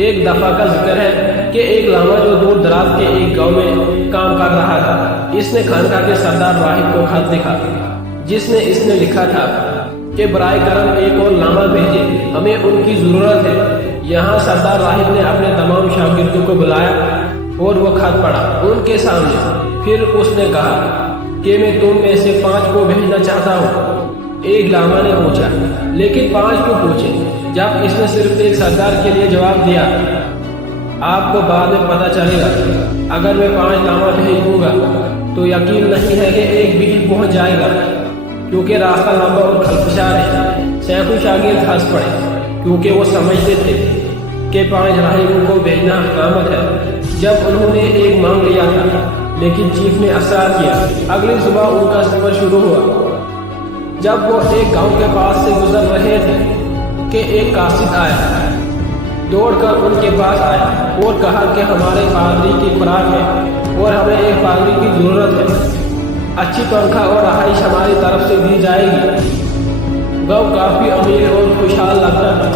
ایک دفعہ کا ذکر ہے کہ ایک لاما جو دور دراز کے ایک گاؤں میں کام کر رہا تھا، اس نے خانقاہ کے سردار راہب کو خط لکھا جس نے لکھا تھا کہ برائے کرم ایک اور لاما بھیجے، ہمیں ان کی ضرورت ہے۔ یہاں سردار راہب نے اپنے تمام شاگردوں کو بلایا اور وہ خط پڑھا ان کے سامنے۔ پھر اس نے کہا کہ میں تم میں سے 5 کو بھیجنا چاہتا ہوں۔ ایک لاما نے پوچھا، لیکن 5 کیوں پوچھے؟ جب اس نے صرف ایک سردار کے لیے جواب دیا، آپ کو بعد میں پتہ چلے گا، اگر میں 5 لاما بھیج دوں گا تو یقین نہیں ہے کہ ایک بھی پہنچ جائے گا، کیونکہ راستہ لمبا اور خلفشار ہے۔ سینکڑوں شاگرد ہنس پڑے کیونکہ وہ سمجھتے تھے کہ 5 راہبوں کو بھیجنا حکامت ہے۔ جب انہوں نے ایک مانگ لیا تھا لیکن چیف نے اصرار کیا۔ اگلی صبح ان کا سفر شروع ہوا۔ جب وہ ایک گاؤں کے پاس سے گزر رہے تھے کہ ایک قاصد آیا، دوڑ کر ان کے پاس آیا اور کہا کہ ہمارے پادری کی خوراک ہے اور ہمیں ایک پادری کی ضرورت ہے۔ اچھی تنخواہ اور رہائش ہماری طرف سے دی جائے گی۔ گاؤں کافی امیر اور خوشحال لگتا تھا،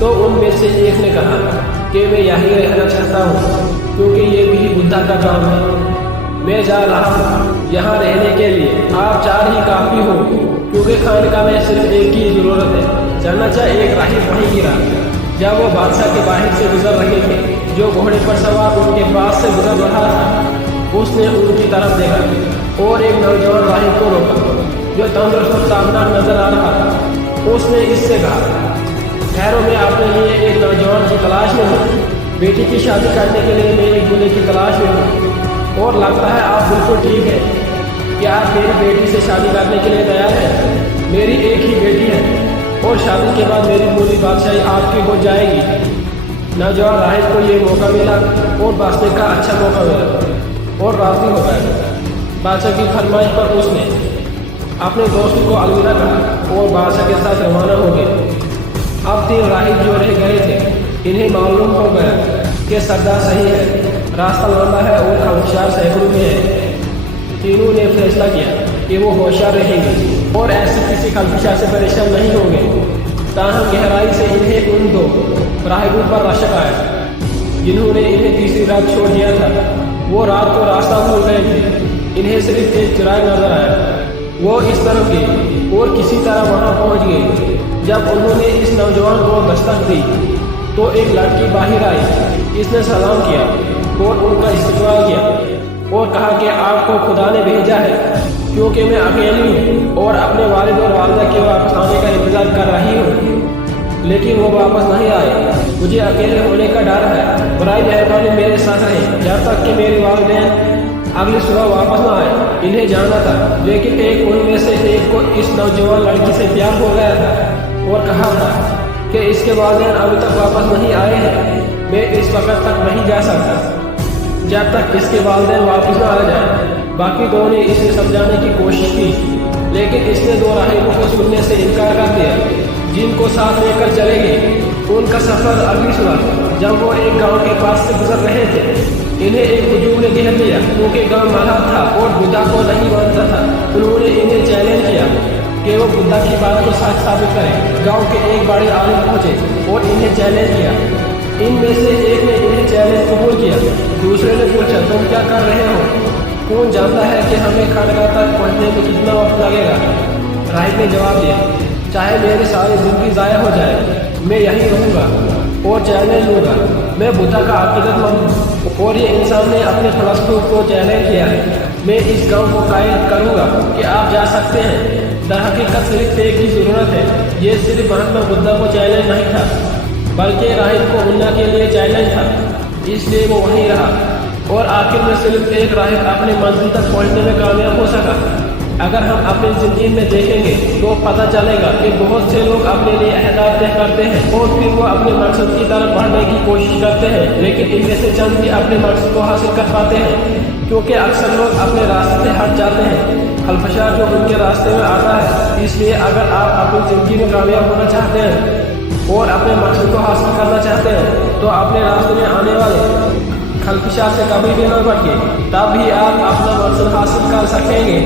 تو ان میں سے ایک نے کہا کہ میں یہیں رہنا چاہتا ہوں کیونکہ یہ بھی بدھا کا کام ہے۔ میں جا رہا ہوں یہاں رہنے کے لیے، آپ 4 ہی کافی ہو کیونکہ خانقاہ میں صرف ایک کی ضرورت ہے۔ چنانچہ ایک راہب وہیں گرا۔ جب وہ بادشاہ کے باہر سے گزر رہے تھے جو گھوڑے پر سوار ان کے پاس سے گزر رہا تھا، اس نے ان کی طرف دیکھا اور ایک نوجوان راہب کو روکا جو تندرست اور تابناک نظر آ رہا تھا۔ اس نے اس سے کہا، ٹھہرو، میں اپنے لیے ایک نوجوان کی تلاش میں ہوں۔ بیٹی کی شادی کرنے کے لیے میں ایک دلہے کی تلاش میں ہوں اور لگتا ہے آپ بالکل ٹھیک ہے۔ کیا آپ میری بیٹی سے شادی کرنے کے لیے تیار ہیں؟ میری ایک ہی بیٹی ہے اور شادی کے بعد میری پوری بادشاہی آپ کی ہو جائے گی۔ نوجوان راہب کو یہ موقع ملا اور بانسنے کا اچھا موقع ملا اور راضی ہو گیا۔ بادشاہ کی فرمائش پر اس نے اپنے دوست کو الوداع کہا اور بادشاہ کے ساتھ روانہ ہو گئے۔ اب 3 راہب جو رہ گئے تھے، انہیں معلوم ہو گیا کہ سردار صحیح ہے، راستہ لمبا ہے اور خلفشار سینکڑوں میں ہے۔ تینوں نے فیصلہ کیا کہ وہ ہوشیار رہیں گے اور ایسے کسی خلفشار سے پریشان نہیں ہوں گے۔ تاہم گہرائی سے انہیں ان 2 راہبوں پر رشک آیا جنہوں نے انہیں تیسری رات چھوڑ دیا تھا۔ وہ رات کو راستہ بھول گئے تھے۔ انہیں صرف ایک چراغ نظر آیا۔ وہ اس طرف گئے اور کسی طرح وہاں پہنچ گئے۔ جب انہوں نے اس نوجوان کو دستک دی تو ایک لڑکی باہر آئی۔ اس نے سلام کیا اور ان کا استقبال کیا اور کہا کہ آپ کو خدا نے بھیجا ہے کیونکہ میں اکیلی ہوں اور اپنے والد اور والدہ کے واپس آنے کا انتظار کر رہی ہوں، لیکن وہ واپس نہیں آئے۔ مجھے اکیلے ہونے کا ڈر ہے۔ برائے مہربانی میرے ساتھ رہیں جب تک کہ میرے والدین اگلی صبح واپس نہ آئے۔ انہیں جانا تھا، لیکن ان میں سے ایک کو اس نوجوان لڑکی سے پیار ہو گیا تھا اور کہا تھا کہ اس کے والدین ابھی تک واپس نہیں آئے ہیں۔ میں اس وقت تک نہیں جا سکتا جب تک اس کے والدین واپس نہ آ جائیں۔ باقی 2 نے اسے سمجھانے کی کوشش کی، لیکن اس نے 2 راہبوں کو سننے سے انکار کر دیا جن کو ساتھ لے کر چلے گئے۔ ان کا سفر اگلی صبح جب وہ ایک گاؤں کے پاس سے گزر رہے تھے، انہیں ایک ہجوم نے گھیر لیا کیونکہ گاؤں ملحد تھا اور بدھا کو نہیں مانتا تھا۔ انہوں نے انہیں چیلنج کیا کہ وہ بدھا کی بات کو سچ ثابت کریں۔ گاؤں کے ایک بڑے عالم پہنچے اور انہیں چیلنج کیا۔ ان میں سے ایک نے انہیں چیلنج قبول کیا۔ دوسرے نے پوچھا، تم کیا کر رہے ہو؟ کون جانتا ہے کہ ہمیں خانقاہ تک پہنچنے میں کتنا وقت لگے گا؟ راہب نے جواب دیا، چاہے میری ساری زندگی ضائع ہو جائے، میں یہیں رہوں گا اور چیلنج لوں گا۔ میں بدھا کا عقیدت مند ہوں اور یہ انسان نے اپنے فلسفوں کو چیلنج کیا ہے۔ میں اس گاؤں کو قائل کروں گا کہ آپ جا سکتے ہیں۔ در حقیقت صرف ایک کی ضرورت ہے۔ یہ صرف مہاتما بدھا کو چیلنج نہیں تھا بلکہ راہب کو اننا کے لیے چیلنج تھا، اس لیے وہ وہیں رہا اور آخر میں صرف ایک راہب اپنے منزل تک پہنچنے میں کامیاب ہو سکا۔ اگر ہم اپنی زندگی میں دیکھیں گے تو پتہ چلے گا کہ بہت سے لوگ اپنے لیے اہداف طے کرتے ہیں اور پھر وہ اپنے مقصد کی طرف بڑھنے کی کوشش کرتے ہیں، لیکن ان میں سے چند ہی اپنے مقصد کو حاصل کر پاتے ہیں کیونکہ اکثر لوگ اپنے راستے سے ہٹ جاتے ہیں۔ خلفشار جو ان کے راستے میں آتا ہے۔ اس لیے اگر آپ اپنی زندگی میں کامیاب ہونا چاہتے ہیں اور اپنے مقصد کو حاصل کرنا چاہتے ہیں تو اپنے راستے میں آنے والے خلفشار سے کبھی بھی نہ بھٹکیں، تب ہی آپ اپنا مقصد حاصل کر سکیں گے۔